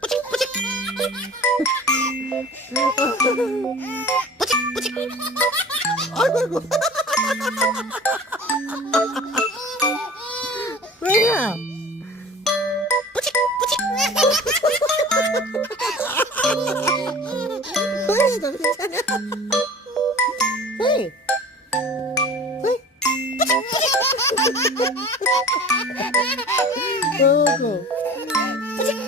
뿌직뿌직. 뿌직뿌직. 아이고 아이고. 왜야? 뿌직뿌직. 왜, 너 괜찮아? 왜? 왜? 어구. 뿌직뿌직.